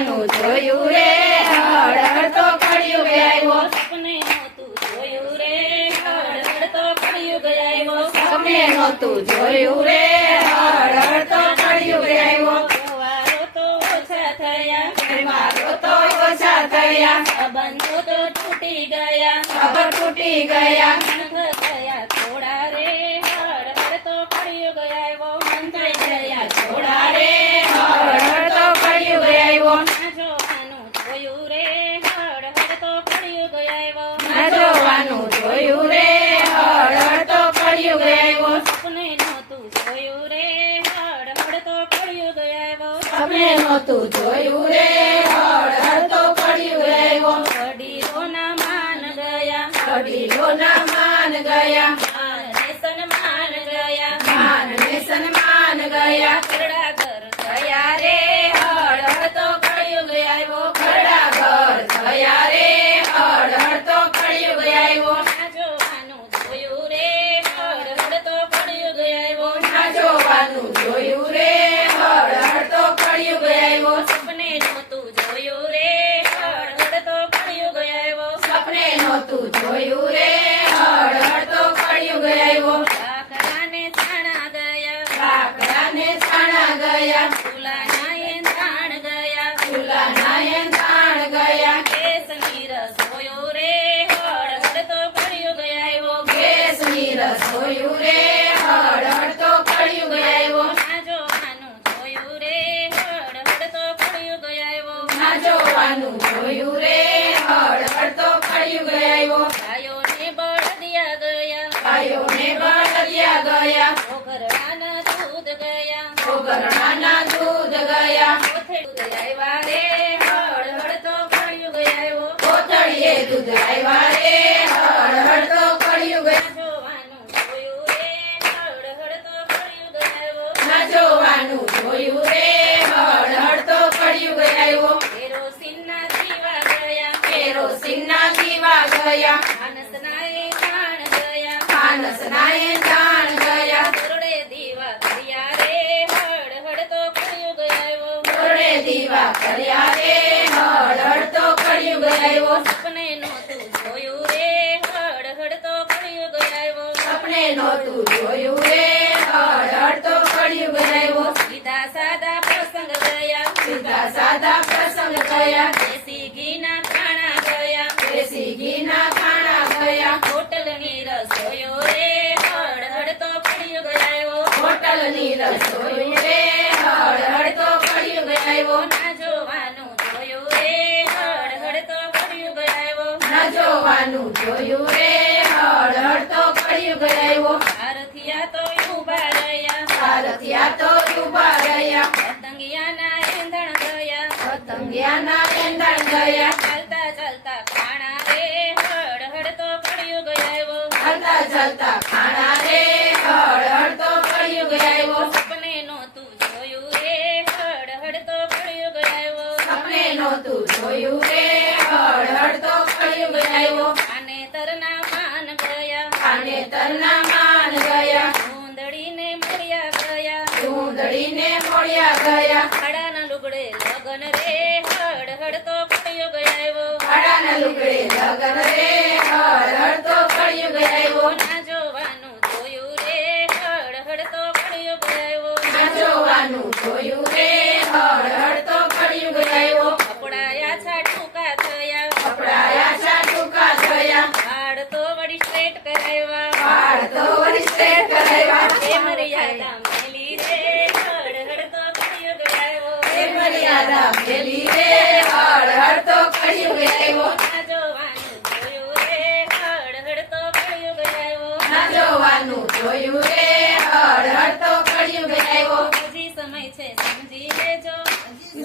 જોવાનું જોયું રે હળ હળ તો કળિયુગ આવ્યો સપને નહોતું જોયું રે હળ હળ તો કળિયુગ આવ્યો સપને નહોતું જોયું રે હળ હળ તો કળિયુગ આવ્યો સવારો તો ઓછા થયા મારો તો ઓછા થયા સંબંધો તો તૂટી ગયા ખબર તૂટી ગયા મંથ થયા થોડા રે હળ હળ તો કળિયુગ આવ્યો મંત્રી થયા થોડા રે હળ હળ તો કળિયુગ આવ્યો ના જોવાનું જોયું રે હળ હળ તો કળિયુગ આવ્યો ના જોવાનું જોયું રે હળ હળ તો કળિયુગ આવ્યો સપને નહોતું જોયું રે હળ હળ તો કળિયુગ આવ્યો સપને નહોતું જોયું રે હળ હળ તો કળિયુગ આવ્યો વડીલોના માન ગયા વડીલોના માન ગયા માન ને સન્માન ગયા માન ને સન્માન ગયા ઘરડા ઘર થયા રે હળ હળ તો કળિયુગ આવ્યો ઘરડા ઘર થયા રે હળ હળ તો કળિયુગ આવ્યો ના જોવાનું જોયું રે હળ હળ તો કળિયુગ આવ્યો ના જોવાનું જોયું રે હળ હળ તો કળિયુગ આવ્યો સપને નહોતું જોયું રે હળ હળ તો કળિયુગ આવ્યો સપને નહોતું જોયું રે હળ હળ તો કળિયુગ આવ્યો કાકરાને છાણા ગયા કાકરાને છાણા ગયા ફૂલાના એંધાણ ગયા ફૂલાના એંધાણ ગયા કેસની રસોયો રે હળ હળ તો કળિયુગ આવ્યો ગેસની રસોયું રે હળ હળ તો કળિયુગ આવ્યો ના જોવાનું જોયું રે હળ હળ તો કળિયુગ આવ્યો ના જોવાનું જોયું રે હળ હળ તો કળિયુગ આવ્યો ગાયોને બળદિયા ગયા ગાયોને બળદિયા ગયા ઘોઘરડાના દૂધ ગયા ઘોઘરડાના દૂધ ગયા કોથળું આવ્યા રે હળ હળ તો કળિયુગ આવ્યો કોથળીએ દૂધ આવ્યા રે હળ હળ તો કળિયુગ ના જોવાનું જોયું રે હળ હળ તો કળિયુગ આવ્યો ના જોવાનું જોયું રે હળ હળ તો કળિયુગ આવ્યો કેરોસીનના દીવા ગયા કેરોસીનના દીવા ગયા માનસના એંધાણ ગયા માનસના એંધાણ ગયા દોરડે દીવા કર્યા રે હળ હળ તો કળિયુગ આવ્યો ઘોડે દીવા કર્યા રે હળ હળ તો કળિયુગ આવ્યો સપને નહોતું જોયું રે હળ હળ તો કળિયુગ આવ્યો સપને નહોતું જોયું રે હળ હળ તો કળિયુગ આવ્યો સીધા સાદા પ્રસંગ ગયા સીધા સાદા પ્રસંગ ગયા દેશી ઘીના ખાણા ગયા દેશી ઘીના ખાણા ગયા હોટલની રસોઈઓ રે હળ હળ તો કળિયુગ આવ્યો હોટલની રસોઈ રે હળ હળ તો કળિયુગ આવ્યો ના જોવાનું જોયું રે હળ હળ તો કળિયુગ આવ્યો ના જોવાનું જોયું રે હળ હળ તો કળિયુગ આવ્યો ભારતીયા તો ઊભા રહ્યા ભારતીયા તો ઉભા રહ્યા પતંગિયાના એંધણ ગયા પતંગિયાના એંધાણ ગયા ચાલતા ચાલતા ખાણા રે હળ હળ તો કળિયુગ આવ્યો ચાલતા ચાલતા ખાણા રે હળ હળ તો કળિયુગ આવ્યો સપને નહોતું જોયું રે હળ હળ તો કળિયુગ આવ્યો સપને નહોતું જોયું રે હળ હળ તો કળિયુગ આવ્યો આને તરના માન ગયા ખાનેતરના માન ગયા ઊંધડીને મળ્યા ગયા ચૂંદડીને મોળ્યા ગયા ખાડાના લુગડે લગન રે હળ હળ તો કળિયુગ આવ્યો ભાડાના લુગડે લગન રે હળ હળ તો કળિયુગ આવ્યો ના જોવાનું જોયું રે હળ હળ તો કળિયુગ આવ્યો ના જોવાનું જોયું રે હળ હળ તો કળિયુગ આવ્યો કપડાયા છા ટૂંકા થયા કપડાયા છા ટૂંકા થયા વાળ તો વળી સ્ટ્રેટ કરાવ્યા વાળ તો વળી સ્ટ્રેટ કરાવ્યા એ મર્યાદા મેલી રે હળ હળ તો કળિયુગ આવ્યો એ મર્યાદા મેલી રે હળ હળ તો કળિયુગ આવ્યો ના જોવાનું જોયું રે હળ હળ તો કળિયુગ આવ્યો ના જોવાનું જોયું રે હળ હળ તો કળિયુગ આવ્યો હજી સમય છે સમજી લેજો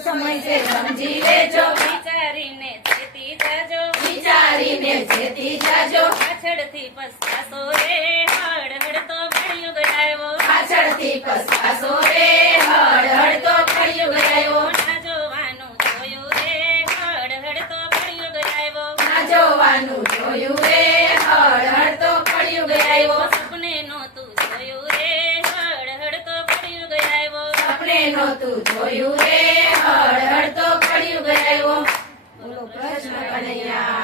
સમય છે સમજી લેજો વિચારીને ચેતી જાજો વિચારીને જેતી જાજો પાછળથી પસ્તાશો રે હળ હળ તો કળિયુગ આવ્યો પાછળથી પસ્તાશો રે હળ હળ તો કળિયુગ આવ્યો ના જોવાનું જોયું રે હળ હળ તો કળિયુગ આવ્યો ના જોવાનું જોયું રે હળ હળ તો કળિયુગ આવ્યો સપને નહોતું જોયું રે હળ હળ તો કળિયુગ આવ્યો સપને નહોતું જોયું રે હળ હળ તો કળિયુગ મૈયા